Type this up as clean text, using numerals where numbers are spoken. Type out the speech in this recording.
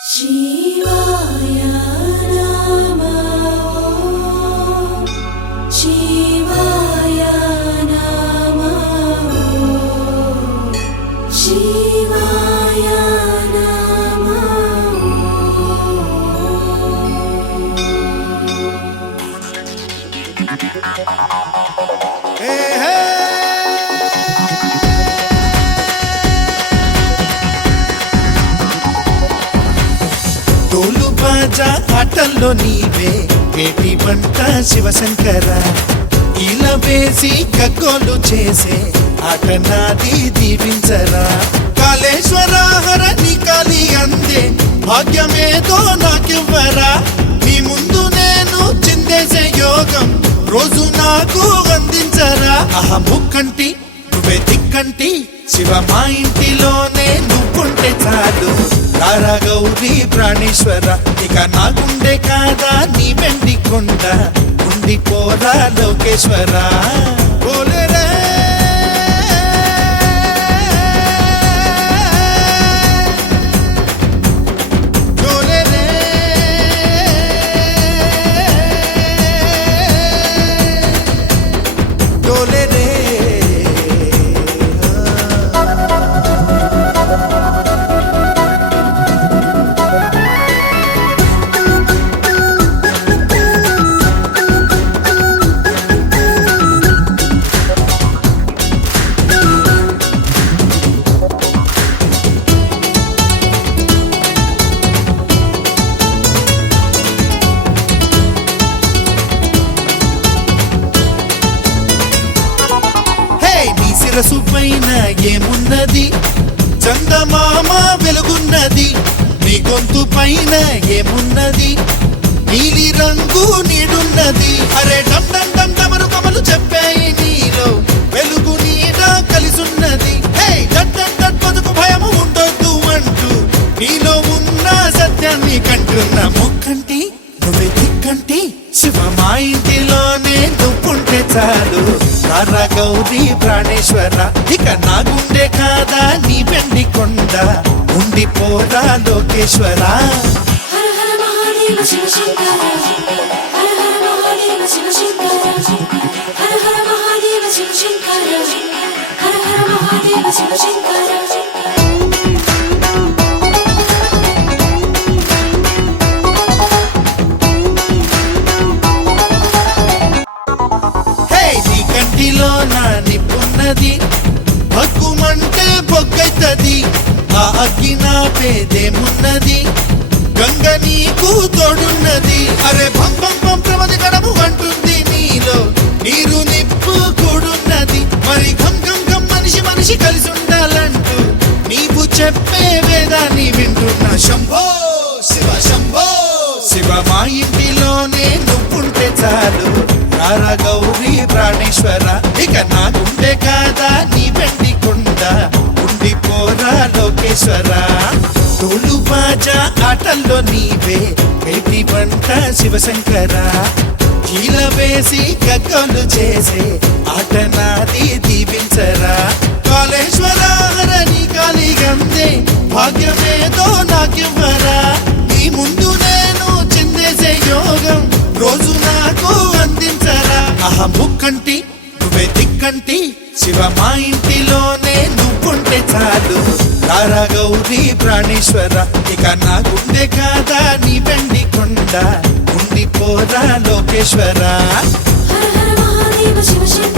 శివాయ నమో శివాయ నమో శివాయ నమో తోలు బాజా ఆటల్లో నీవే వేటి వంట శివశంకర ఇలా వేసి గగ్గోలు చేసే ఆట నాది దీవించరా కాళేశ్వర హర నీ కాలి అందే భాగ్యమేదో నాకివ్వరా నీ ముందు నేను చిందేసే యోగం రోజు నాకు అందించరా ఆహా ముక్కంటి నువ్వే దిక్కంటి శివ మా ఇంటిలోనే నువ్వుంటే చాలు రారా గౌరీ ప్రాణేశ్వర ఇక నాకుండే కాదా నీ వెండి కొండ ఉండిపోరా లోకేశ్వర ఓలేరే ఓలేరే ఓలేరే శిరసు పైన ఏమున్నది చందమామ వెలుగున్నది నీ గొంతు పైన ఏమున్నది నీలి రంగు నీడున్నది అరే డమ్ డమ్ డమ్ డమరు కమలు చెప్పాయి నీలో వెలుగు నీడ కలిసున్నది హే డట్ డట్ డట్ బతుకు భయము ఉండొద్దు అంటూ నీలో ఉన్న సత్యాన్ని కంటున్న ముక్కంటి నువ్వే దిక్కంటి శివ మా ఇంటిలోనే నువ్వుంటే చాలు రారా గౌరీ ప్రాణేశ్వర ఇక నా గుండె కాదా నీ వెండి కొండ ఉండిపోరా లోకేశ్వర హర హర మహాదేవ శివ శంకర హర హర మహాదేవ శివ శంకర హర హర మహాదేవ శివ శంకర హర హర మహాదేవ శివ శంకర కంటిలో నా నిప్పున్నది భగ్గుమంటే బొగ్గైతది ఆ అగ్గి నా పేదేమున్నది గంగ నీకు తోడున్నది అరే భం భం భం ప్రమది గడము అంటుంది నీలో నీరు నిప్పు కూడున్నది మరి ఘం ఘం ఘం మనిషి మనిషి కలిసి ఉండాలంటూ నీవు చెప్పే వేదాన్ని వింటున్నా శంభో శివ శంభో శివ మా ఇంటిలోనే నువ్వుంటే చాలు రారా గౌరీ ప్రాణేశ్వర ఇక నా గుండె కాదా నీ వెండి కొండ ఉండిపోరా లోకేశ్వర తోలు బాజా ఆటల్లో నీవే వేటి వంట శివశంకర కీల వేసి గగ్గోలు చేసే ఆట నాది దీవించరా కాళేశ్వర హర నీ కాలి గందే భాగ్యమేదో నాకివ్వరా నీ ముందు నేను చిందేసే యోగం రోజు నాకు అందించరా ఆహా ముక్కంటి నువ్వే దిక్కంటి శివ మా ఇంటిలోనే నువ్వుంటే చాలు రారా గౌరీ ప్రాణేశ్వర ఇక నా గుండె కాదా నీ వెండి కొండ ఉండిపోరా లోకేశ్వర హర హర మహాదేవ శివ శంకర